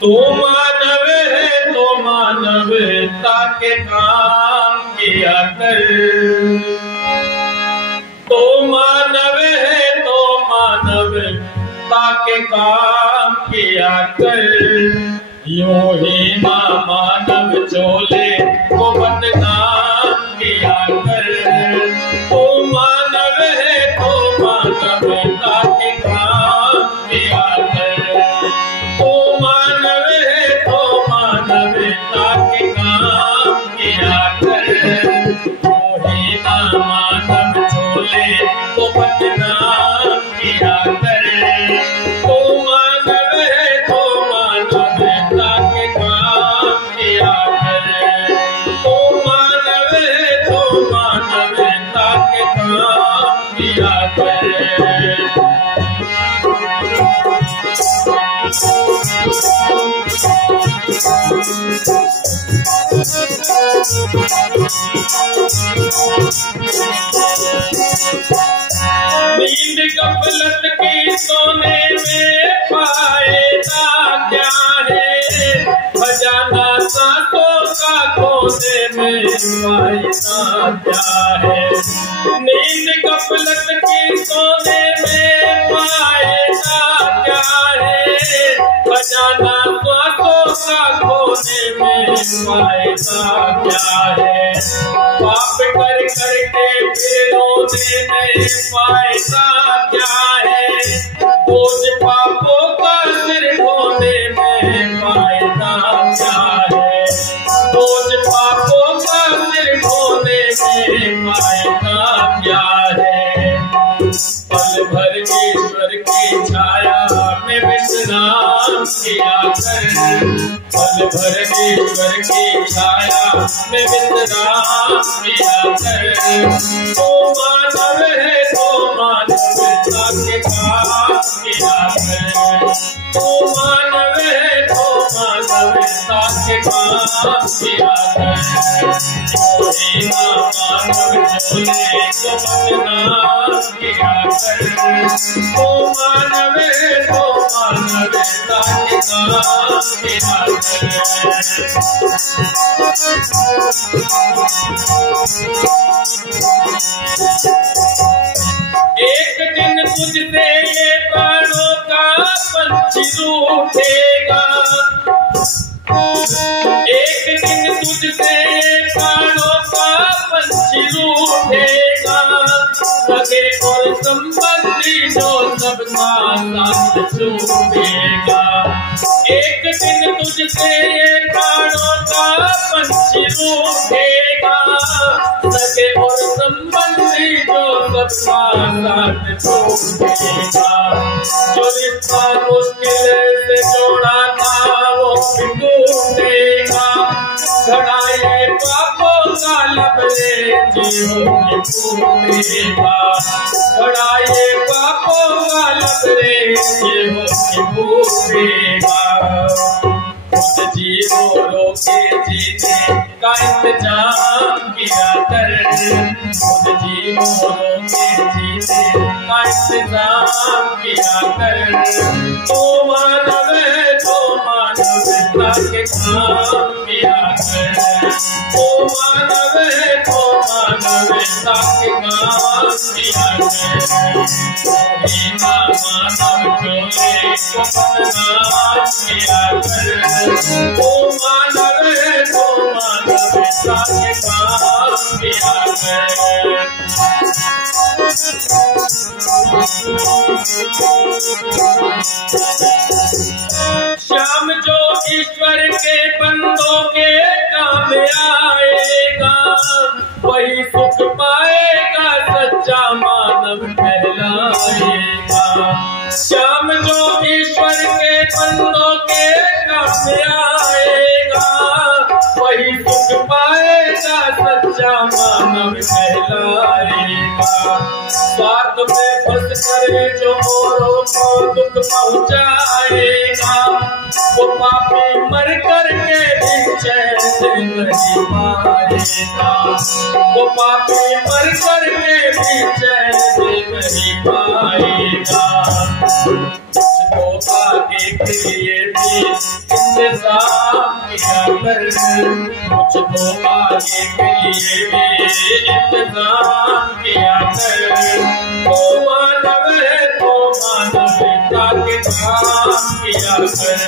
तो मानव है तो मानवता के काम किया कर। तो मानव है तो मानवता के काम किया कर। यूं ही ना मानव चोले को बदनाम किया कर। तो मानव है तो मानवता के काम किया कर। तो मानव है तो मानवता के काम किया कर। यूं ही ना मानव चोले को बदनाम किया कर। तो मानव है तो मानवता के काम किया कर। तो मानव है तो मानवता के काम किया कर। नींद गफलत की सोने में फायदा क्या है। खजाना सांसों का खोने में फायदा क्या है। नींद गफलत की सोने में फायदा क्या है। खजाना सांसों का खोने में फायदा क्या है। पाप कर करके फिर रोने में फायदा क्या है। बोझ पापों का सिर ढोने में फायदा क्या है। बोझ पापों का सिर ढोने में फायदा क्या है। पल भर ईश्वर की छाया में विश्राम किया कर। पल भर ईश्वर की छाया में विश्राम किया कर। तो मानव है तो मानवता के काम किया कर। तो मानव है तो मानवता के काम किया कर। कोई ना मानव चोले को बदनाम किया कर। तो मानव है तो मानवता के काम किया कर। एक दिन तुझसे ये प्राणों का पंछी रूठेगा। एक दिन तुझसे ये प्राणों का पंछी रूठेगा। सगे और संबंधी जो सबका साथ छूटेगा। एक दिन तुझसे ये प्राणों का पंछी रूठेगा। सगे और संबंधी जो सबका साथ छूटेगा। जो रिश्ता मुश्किल से जोड़ा था वो टूटेगा। घड़ाए पापों का लबले जीवों की फूटेगा। घड़ाए पापों का लबले जीवों की फूटेगा। खुद जीवों के जीने का इंतजाम किया कर। खुद जीवों के जीने का इंतजाम किया कर। तो मानव है तो मानवता के काम किया कर। तो मानव है तो मानवता के काम किया कर। कोई ना मानव चोले को बदनाम किया कर। तो मानव है तो मानवता के काम किया कर। श्याम जो ईश्वर के बंदों के काम आएगा। वही सुख पाएगा सच्चा मानव कहलाएगा। श्याम जो ईश्वर के बंदों के काम आएगा। वही सुख पाएगा सच्चा मानव कहलाएगा। स्वार्थ में फंस कर जो औरों को दुख पहुंचाएगा। वो पापी मर करके भी चैन से नहीं पाएगा। वो पापी मर करके भी चैन से नहीं पाएगा। जिसको आगे आगे के लिए भी इंतजाम किया कर, कुछ तो आगे के लिए भी इंतजाम किया कर। तो मानव है तो मानवता के काम किया कर,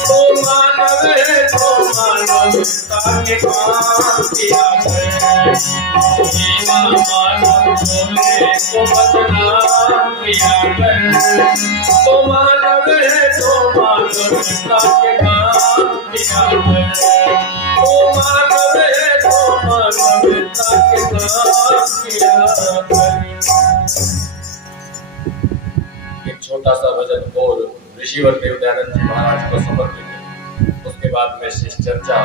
तो मानव है तो मानवता के काम किया कर। मानव बोले तो बदनाम किया कर, तो मानव है तो मानवता के काम किया कर, तो मानव है तो मानवता के काम किया कर। एक छोटा सा भजन बोल ऋषिवर देव दयानंद जी महाराज को समर्पित है, उसके बाद में शेष चर्चा।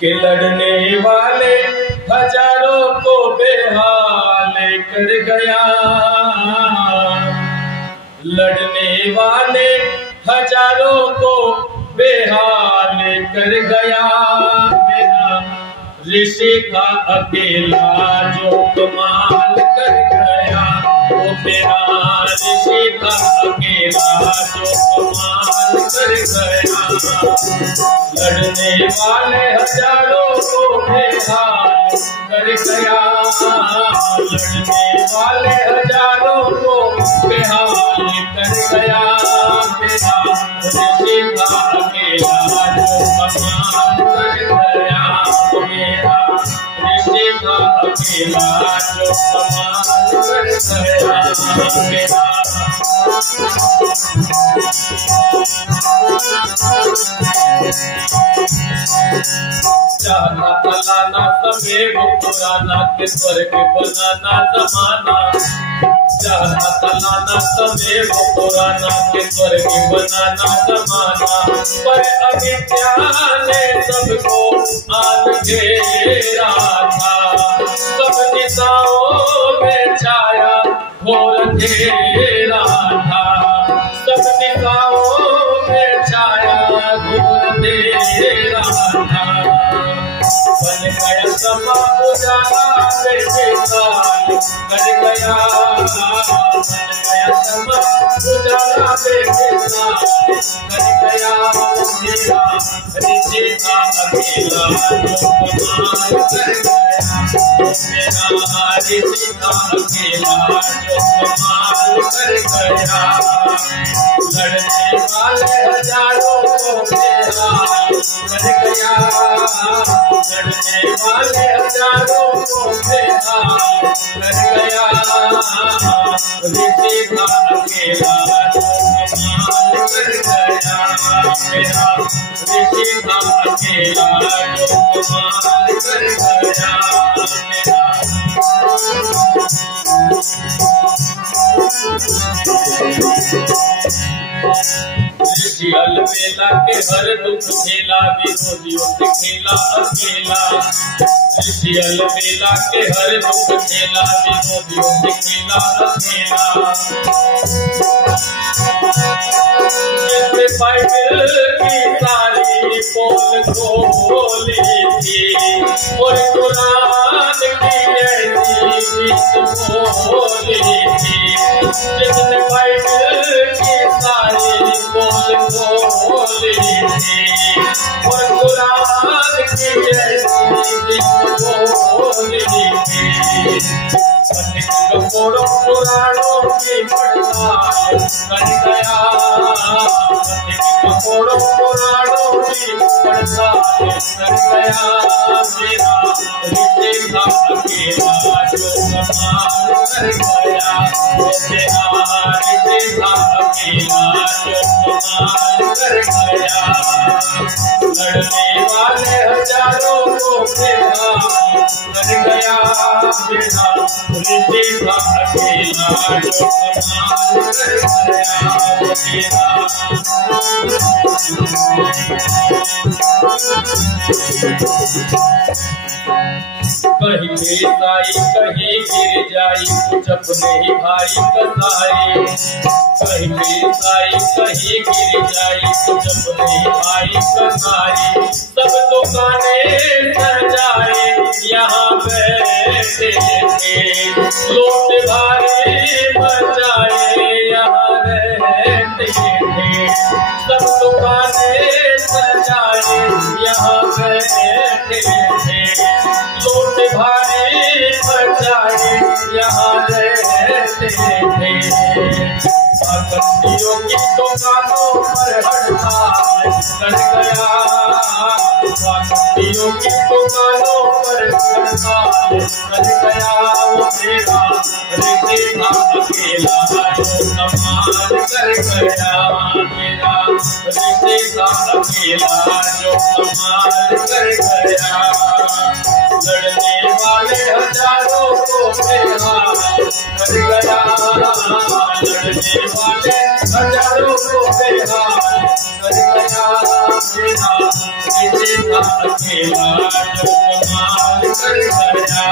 कि लड़ने वाले हजारों को बेहाल कर गया, लड़ने वाले हजारों को बेहाल कर गया। मेरा ऋषि था अकेला जो कमाल कर गया, वो मेरा ऋषि था अकेला जो कमाल कर गया। लड़ने वाले हजारों को बेहाल कर गया, लड़ने वाले हजारों को बेहाल कर गया। मेरा ऋषि था अकेला जो कमाल कर गया, मेरा ऋषि था अकेला जो कमाल कर गया। मेरा चाहता फलाना समेव पुराना के स्वर्ग बनाना जमाना, चाहता फलाना समेव पुराना के स्वर्ग बनाना जमाना। पर अविद्या ने सबको आन घेरा था, सब दिशाओं में छाया घोर अंधेरा था, सब दिशाओं में छाया घोर अंधेरा था। बन गया समा उजाला बेमिसाल कर गया, बन गया समा उजाला बेमिसाल कर गया। मेरा ऋषि था अकेला जो कमाल कर गया, मेरा ऋषि था अकेला जो कमाल कर गया। लड़ने वाले हजारों को बेहाल कर गया, लड़ने वाले हजारों को बेहाल कर गया। ऋषि था अकेला जो कमाल कर गया, मेरा ऋषि था अकेला जो कमाल कर गया। ऋषि अलबेला के हर दुख खेला, विरोधियों से खेला अकेला। ऋषि अलबेला के हर दुख खेला, विरोधियों से खेला अकेला। जिससे बाइबल की सारी पोल खोली थी और कुरान की ऐसी बोली थी, जिसने बाइबल की सारी पोल खोली थी और कुरान की ऐसी बोली थी। करोड़ों पुराणों की पड़ताल कर गया, करोड़ों पुराणों की पड़ताल कर गया। मेरा ऋषि था अकेला जो कमाल कर गया, मेरा ऋषि था अकेला जो कमाल कर गया। लड़ने वाले हजारों को बेहाल कर गया, मेरा ऋषि था अकेला जो कमाल कर गया। कहीं बेसाई कहीं गिर जाई, कुछ अपने ही भाई कसाई। कहीं बेसाई कहीं गिर जाई, कुछ अपने ही भाई कसाई। सब दुकानें सजाए यहाँ बैठे थे, लोट भारी बजाए यहाँ रहते थे, सब दुकानें सजाए यहाँ बैठे थे, लोट भारी बजाए यहाँ रहते थे। पाखंडियों की दुकानों पर हड़ताल कर गया, पाखंडियों की दुकानों पर हड़ताल कर गया, वो मेरा रिश्तेदार अकेला जो कमाल कर गया, मेरा रिश्तेदार अकेला जो कमाल कर गया। लड़ने वाले हजारों को बेहाल कर गया, लड़ने वाले हजारों को बेहाल कर गया, मेरा रिश्तेदार अकेला जो कमाल कर गया,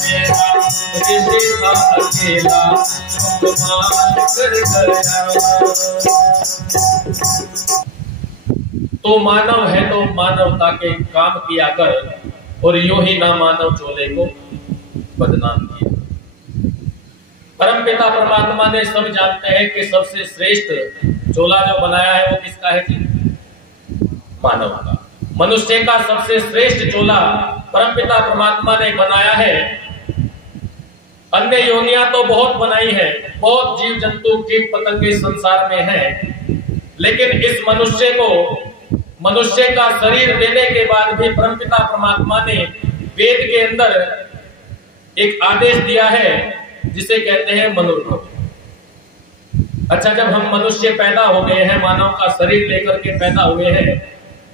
मेरा रिश्तेदार अकेला जो कमाल कर गया। तो मानव है तो मानवता के काम किया कर, और यूं ही ना मानव चोले को बदनाम किया। परमपिता परमात्मा ने, सब जानते हैं कि सबसे श्रेष्ठ चोला जो बनाया है वो किसका है जी? मानव का। मनुष्य का सबसे श्रेष्ठ चोला परमपिता परमात्मा ने बनाया है। अन्य योनियां तो बहुत बनाई है, बहुत जीव जंतु कीट पतंगे संसार में हैं, लेकिन इस मनुष्य को, मनुष्य का शरीर देने के बाद भी परमपिता परमात्मा ने वेद के अंदर एक आदेश दिया है जिसे कहते हैं मनुर्भव। अच्छा, जब हम मनुष्य पैदा हो गए हैं, मानव का शरीर लेकर के पैदा हुए हैं,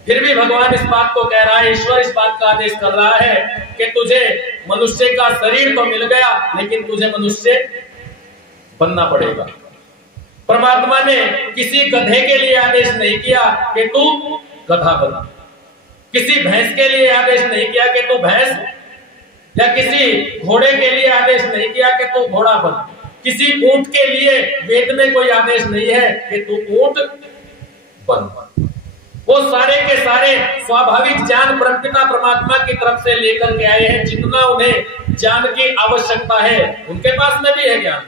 फिर भी भगवान इस बात को कह रहा है, ईश्वर इस बात का आदेश कर रहा है कि तुझे मनुष्य का शरीर तो मिल गया, लेकिन तुझे मनुष्य बनना पड़ेगा। परमात्मा ने किसी गधे के लिए आदेश नहीं किया कि तू गधा बन, किसी भैंस के लिए आदेश नहीं किया कि तू भैंस, या किसी घोड़े के लिए आदेश नहीं किया कि तू घोड़ा बन, किसी ऊंट के लिए वेद में कोई आदेश नहीं है कि तू ऊंट बन। वो सारे के सारे स्वाभाविक ज्ञान परमपिता परमात्मा की तरफ से लेकर के आए हैं। जितना उन्हें ज्ञान की आवश्यकता है, उनके पास में भी है ज्ञान,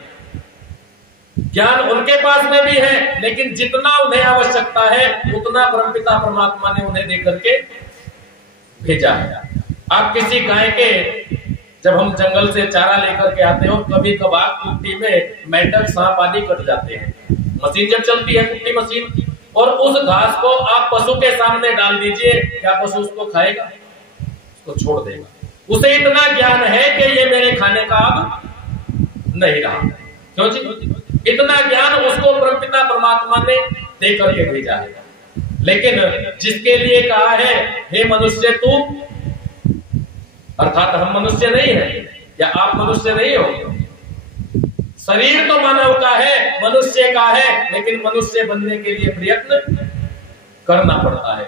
ज्ञान उनके पास में भी है, लेकिन जितना उन्हें आवश्यकता है उतना परमपिता परमात्मा ने उन्हें देकर के भेजा है। आप किसी गाय के, जब हम जंगल से चारा लेकर के आते हो, कभी कभार कुट्टी में मेंढक, सांप आदि कट जाते हैं, मशीन जब चलती है कुट्टी मशीन, और उस घास को आप पशु के सामने डाल दीजिए, क्या पशु उसको खाएगा? उसको छोड़ देगा। उसे इतना ज्ञान है कि ये मेरे खाने का अब नहीं रहा। क्यों जी? इतना ज्ञान उसको परमपिता परमात्मा ने देकर के भेजा है। लेकिन जिसके लिए कहा है, हे मनुष्य तू, अर्थात हम मनुष्य नहीं है या आप मनुष्य नहीं हो, शरीर तो मानव का है, मनुष्य का है, लेकिन मनुष्य बनने के लिए प्रयत्न करना पड़ता है।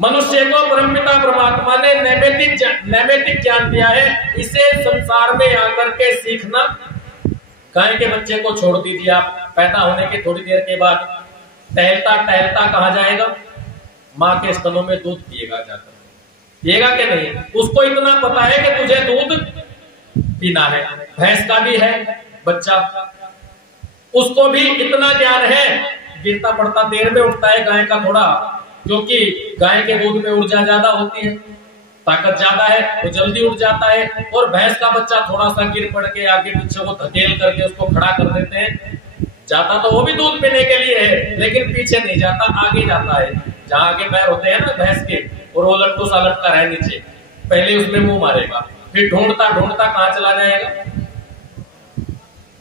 मनुष्य को परमपिता परमात्मा ने नैमित्तिक ज्ञान दिया है, इसे संसार में आकर के सीखना। गाय के बच्चे को छोड़ दीजिए आप, पैदा होने के थोड़ी देर के बाद टहलता टहलता कहाँ जाएगा? माँ के स्तनों में दूध पिएगा जाकर, पिएगा कि नहीं? उसको इतना पता है कि तुझे दूध पीना है। भैंस का भी है बच्चा, उसको भी इतना ज्ञान है, गिरता पड़ता देर में उठता है गाय का थोड़ा, क्योंकि गाय के दूध में ऊर्जा ज्यादा होती है, ताकत ज्यादा है, वो जल्दी उठ जाता है। और भैंस का बच्चा थोड़ा सा गिर पड़ के आगे पीछे को धकेल करके उसको खड़ा कर देते हैं, जाता तो वो भी दूध पीने के लिए है, लेकिन पीछे नहीं जाता, आगे जाता है। जहां आगे पैर होते हैं ना भैंस के, और वो लट्टू सा लटका है नीचे, पहले उसमें मुंह मारेगा, फिर ढूंढता ढूंढता कहां चला जाएगा।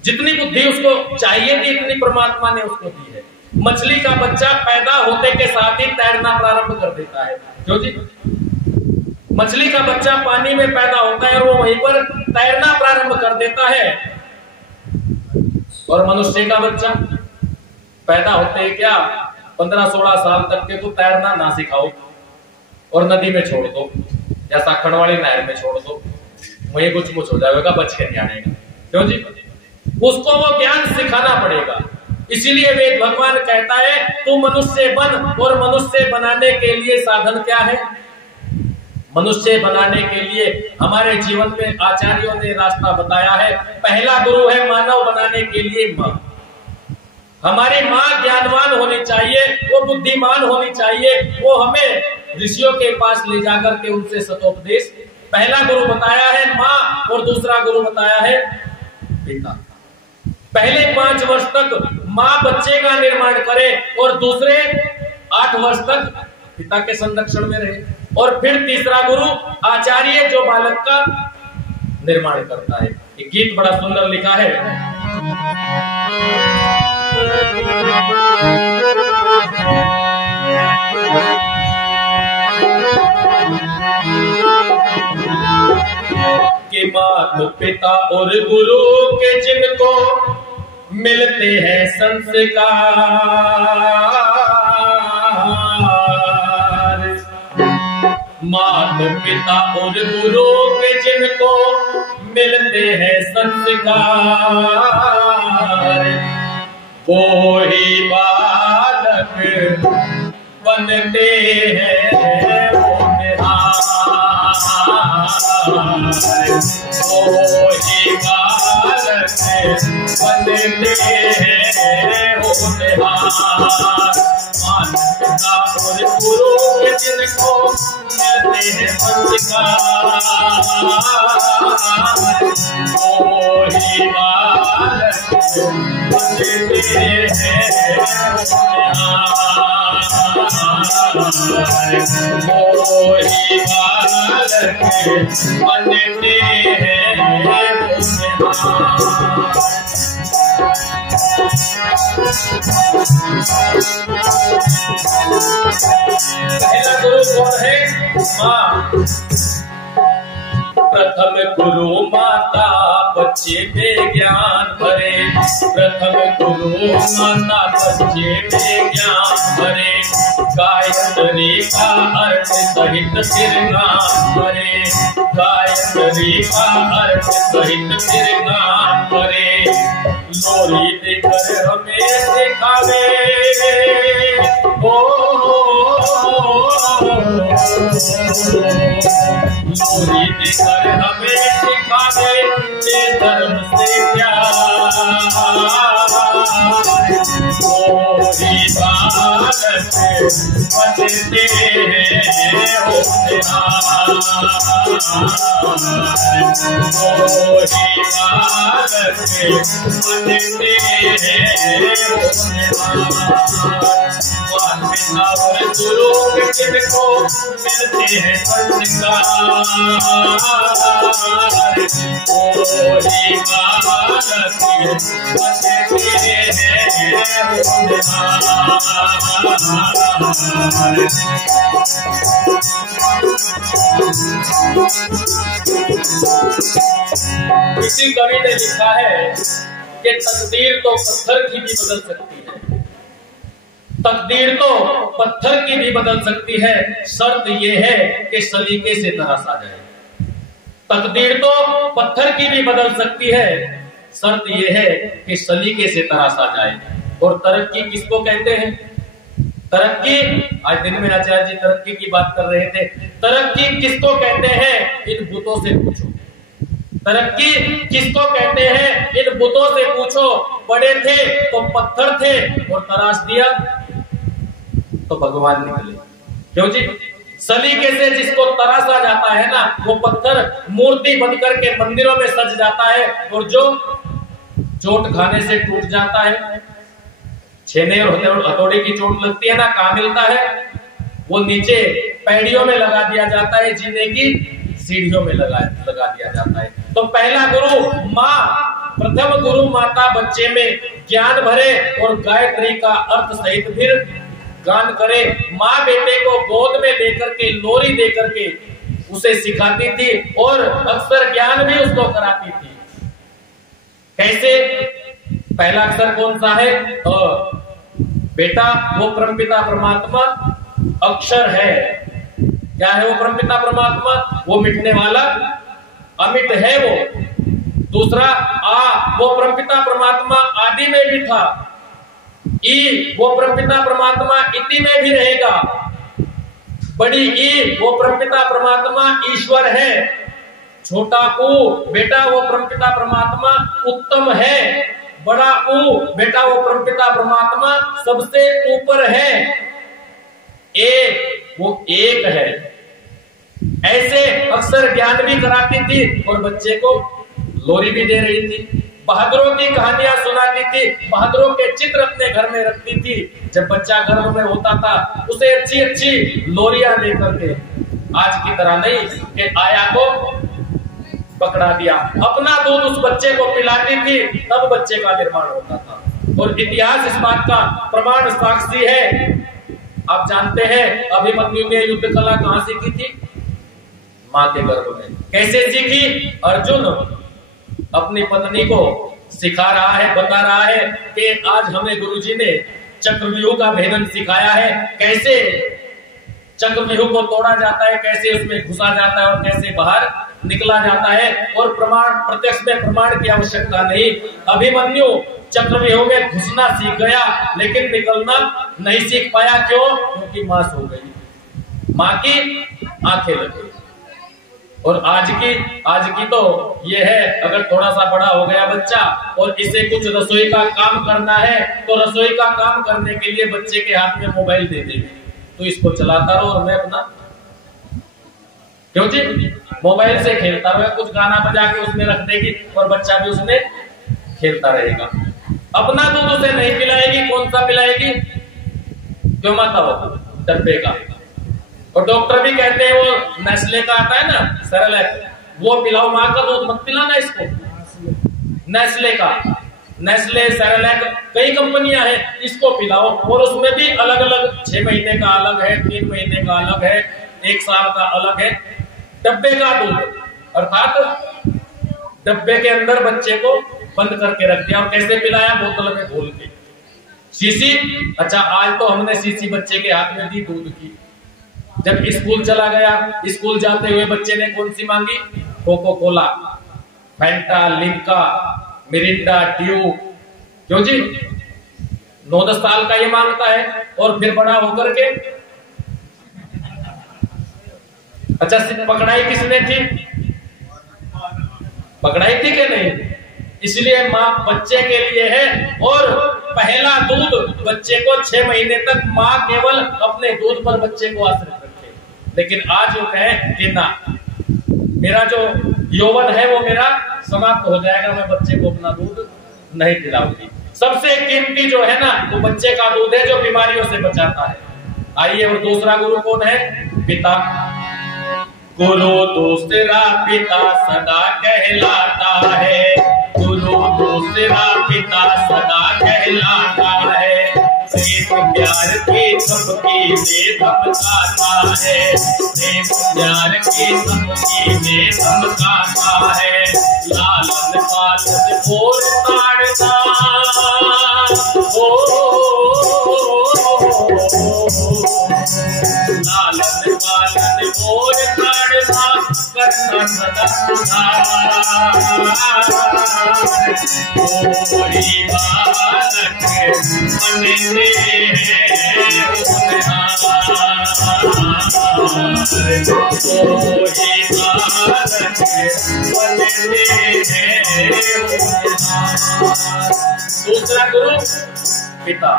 जितनी बुद्धि उसको चाहिए थी इतनी परमात्मा ने उसको दी है। मछली का बच्चा पैदा होते के साथ ही तैरना प्रारंभ कर देता है। क्यों जी? मछली का बच्चा पानी में पैदा होता है और वो वहीं पर तैरना प्रारंभ कर देता है। और मनुष्य का बच्चा पैदा होते ही क्या 15-16 साल तक के तो तैरना ना सिखाओ और नदी में छोड़ दो या साखड़ वाली नहर में छोड़ दो, वही कुछ मुछ हो जाएगा, बच के नहीं आएगा। क्यों जी? उसको वो ज्ञान सिखाना पड़ेगा। इसीलिए वेद भगवान कहता है तू मनुष्य बन, और मनुष्य बनाने के लिए साधन क्या है? मनुष्य बनाने के लिए हमारे जीवन में आचार्यों ने रास्ता बताया है। पहला गुरु है मानव बनाने के लिए माँ। हमारी माँ ज्ञानवान होनी चाहिए, वो बुद्धिमान होनी चाहिए, वो हमें ऋषियों के पास ले जाकर के उनसे सतोपदेश। पहला गुरु बताया है माँ और दूसरा गुरु बताया है पिता। पहले 5 वर्ष तक माँ बच्चे का निर्माण करे और दूसरे 8 वर्ष तक पिता के संरक्षण में रहे, और फिर तीसरा गुरु आचार्य जो बालक का निर्माण करता है। ये गीत बड़ा सुंदर लिखा है। कि माता पिता और गुरु के जिनको मिलते हैं संस्कार, माता पिता और गुरु के जिनको मिलते हैं संस्कार, वो ही बालक बनते हैं होनहार, वो ही बालक बनते हैं होनहार। माता पिता और गुरु के जिनको मिलते हैं संस्कार, वो ही बालक बनते हैं होनहार, वो ही बालक बनते हैं होनहार। पहला गुरु कौन है? माँ। प्रथम गुरु माता बच्चे में ज्ञान भरे, प्रथम गुरु माता बच्चे में ज्ञान भरे, गायत्री का अर्थ सहित फिर गान भरे, गायत्री का अर्थ सहित फिर गान भरे, लोरी देकर हमें सिखावे, लोरी देकर हमें सिखावे, ये धर्म से प्यार, लोरी बालक बनते हैं होनहार, लोरी बालक बनते हैं होनहार। पिता और गुरु के जिनको मिलते हैं संस्कार, वो ही बालक बनते हैं होनहार। किसी कवि ने लिखा है कि तकदीर तो पत्थर की भी बदल सकती है, तकदीर तो पत्थर की भी बदल सकती है, शर्त यह है कि सलीके से तराशा जाए। तकदीर तो पत्थर की भी बदल सकती है, शर्त यह है कि सलीके से तराशा जाए। और तरक्की किसको कहते हैं? तरक्की, आज दिन में आचार्य जी तरक्की की बात कर रहे थे। तरक्की किसको कहते हैं? इन बुतों से पूछो। तरक्की किसको कहते हैं? इन बुतों से पूछो। बड़े थे तो पत्थर थे और तराश दिया तो भगवान निकले। क्यों जी? सलीके से जिसको तराशा जाता है ना, वो पत्थर मूर्ति बनकर के मंदिरों में सज जाता है, और जो चोट खाने से टूट जाता है, छेने और हथौड़े की चोट लगती है ना, कहाँ मिलता है? वो नीचे पैड़ियों में लगा दिया जाता है, जीने की सीढ़ियों में लगा दिया जाता है। तो पहला गुरु माँ, प्रथम गुरु माता बच्चे में ज्ञान भरे और गायत्री का अर्थ सहित फिर गान करे। माँ बेटे को गोद में लेकर के, लोरी देकर के उसे सिखाती थी और अक्षर ज्ञान भी उसको कराती थी। कैसे? पहला अक्षर कौन सा है? बेटा, वो परमपिता परमात्मा अक्षर है। क्या है वो परमपिता परमात्मा? वो मिटने वाला अमिट है वो। दूसरा आ, वो परमपिता परमात्मा आदि में भी था। ई, वो परमपिता परमात्मा इति में भी रहेगा। बड़ी ई वो परमपिता परमात्मा ईश्वर है, छोटा ऊ बेटा वो परमपिता परमात्मा उत्तम है, बड़ा ऊ बेटा वो परमपिता परमात्मा सबसे ऊपर है, एक वो एक है। ऐसे अक्सर ज्ञान भी कराती थी और बच्चे को लोरी भी दे रही थी, बहादुरों की कहानियां सुनाती थी, बहादुरों के चित्र अपने घर में रखती थी। जब बच्चा गर्भ में होता था उसे अच्छी अच्छी लोरियां दे करके, आज की तरह नहीं कि आया को पकड़ा दिया, अपना दूध उस बच्चे को पिलाती थी, तब बच्चे का निर्माण होता था। और इतिहास इस बात का प्रमाण साक्षी है। आप जानते हैं अभिमन्यु ने युद्ध कला कहां सीखी थी? मां के गर्भ में। कैसे सीखी? अर्जुन अपनी पत्नी को सिखा रहा है, बता रहा है कि आज हमें गुरुजी ने चक्रव्यूह का भेदन सिखाया है, कैसे चक्रव्यूह को तोड़ा जाता है, कैसे उसमें घुसा जाता है और कैसे बाहर निकला जाता है। और प्रमाण, प्रत्यक्ष में प्रमाण की आवश्यकता नहीं। अभिमन्यु चक्रव्यूह में घुसना सीख गया लेकिन निकलना नहीं सीख पाया। क्यों? क्योंकि मां सो गई, मां की आंखें लग गई। और आज की तो ये है, अगर थोड़ा सा बड़ा हो गया बच्चा और इसे कुछ रसोई का काम करना है तो रसोई का काम करने के लिए बच्चे के हाथ में मोबाइल दे देंगे, तो इसको चलाता रहो और मैं अपना, क्यों जी, मोबाइल से खेलता रहे, कुछ गाना बजा के उसमें रख देगी और बच्चा भी उसमें खेलता रहेगा। अपना दूध उसे नहीं पिलाएगी, कौन सा पिलाएगी? क्यों माता हो? डब्बे का। और डॉक्टर भी कहते हैं वो नेस्ले का आता है ना सेरेलैक, वो पिलाओ, माँ का दूध मत पिलाना इसको। नेस्ले का, नेस्ले, सेरेलैक, कई कंपनियां हैं, इसको पिलाओ। और उसमें भी अलग अलग, 6 महीने का अलग है, 3 महीने का अलग है, 1 साल का अलग है। डब्बे का दूध अर्थात डब्बे के अंदर बच्चे को बंद करके रख दिया। और कैसे पिलाया? बोतल में घोल के। शीशी, अच्छा आज तो हमने शीशी बच्चे के हाथ में दी दूध की। जब स्कूल चला गया, स्कूल जाते हुए बच्चे ने कौन सी मांगी? Coca Cola, Fanta, Limca, Mirinda, Dew. क्यों जी? 9-10 साल का ये मांगता है। और फिर बड़ा होकर के, अच्छा पकड़ाई किसने थी? पकड़ाई थी कि नहीं? इसलिए माँ बच्चे के लिए है। और पहला दूध बच्चे को 6 महीने तक माँ केवल अपने दूध पर बच्चे को आश्रित रखे। लेकिन आज वो कहे कि ना, मेरा जो यौवन है वो मेरा समाप्त हो जाएगा, मैं बच्चे को अपना दूध नहीं पिलाऊंगी। सबसे कीमती जो है ना वो बच्चे का दूध है, जो बीमारियों से बचाता है। आइए, और दूसरा गुरु कौन है? पिता। गुरु दूसरा पिता सदा कहलाता है, गुरु दूसरा पिता सदा कहलाता है। प्रेम प्यार की सबकी में धमकाता है, प्रेम प्यार की सबकी में धमकाता है। लालन पालन और ताड़ना, लालन पालन और ताड़ना करना सदा कोई बालक मन में दूसरा गुरु पिता।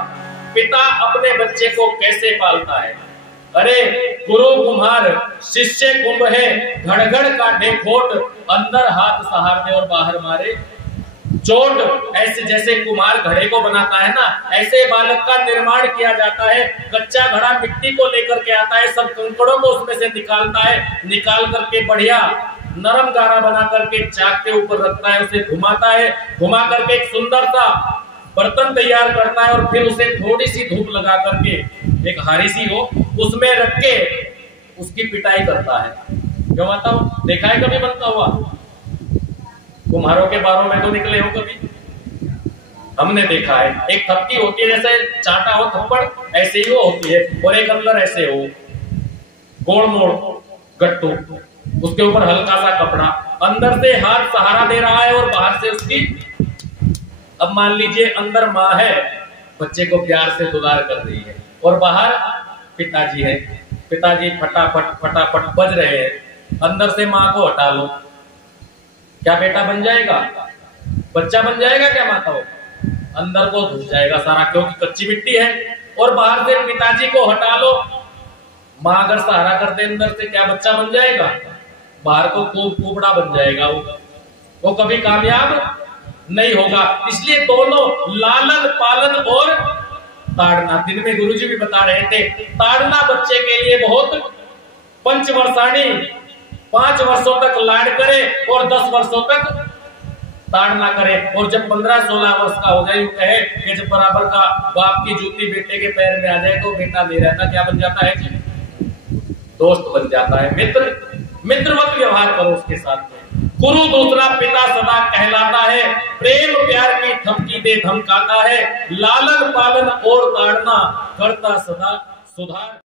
पिता अपने बच्चे को कैसे पालता है? अरे गुरु कुम्हार, शिष्य कुंभ है, घड़-घड़ काटे खोट, अंदर हाथ सहार दे और बाहर मारे चोट। ऐसे जैसे कुम्हार घड़े को बनाता है ना, ऐसे बालक का निर्माण किया जाता है। कच्चा घड़ा मिट्टी को लेकर के आता है, सब कंकड़ों को उसमें से निकालता है, निकाल करके बढ़िया नरम गारा बना करके चाक के ऊपर रखता है, उसे घुमाता है, घुमा करके एक सुंदर सा बर्तन तैयार करता है। और फिर उसे थोड़ी सी धूप लगा करके, एक हारी सी हो, उसमें रख के उसकी पिटाई करता है। क्यों बताओ? देखा है कभी बनता हुआ? कुम्हारों के बारों में तो निकले हो कभी? हमने देखा है। एक थपकी होती है, जैसे चाटा हो थप्पड़, ऐसे ही वो होती है। और एक अंदर ऐसे हो, गोल मोड़ गट्टू, उसके ऊपर हल्का सा कपड़ा, अंदर से हाथ सहारा दे रहा है और बाहर से उसकी, अब मान लीजिए अंदर माँ है, बच्चे को प्यार से दुलार कर रही है, और बाहर पिताजी है, पिताजी फटाफट फटाफट बज रहे हैं, अंदर से माँ को हटा लो, क्या बेटा बन जाएगा? बच्चा बन जाएगा क्या माता हो? अंदर को घुस जाएगा सारा, क्योंकि कच्ची मिट्टी है। और बाहर से पिताजी को हटा लो, माँ अगर सहारा कर दे अंदर से, क्या बच्चा बन जाएगा? बाहर को कुबड़ा बन जाएगा, वो कभी कामयाब नहीं होगा। इसलिए दोनों लालन पालन और ताड़ना, दिन में गुरुजी भी बता रहे थे, ताड़ना बच्चे के लिए बहुत पंचवर्षाणी, 5 वर्षों तक लाड करे और 10 वर्षों तक ताड़ना करे। और जब 15-16 वर्ष का हो जाए, वो कहे कि जब बराबर का बाप की जूती बेटे के पैर में आ जाए तो बेटा नहीं रहता, क्या बन जाता है जी? दोस्त बन जाता है, मित्रवत व्यवहार करो उसके साथ में। गुरु दूसरा पिता सदा कहलाता है, प्रेम प्यार की धमकी दे धमकाता है, लालन पालन और ताड़ना करता सदा सुधार।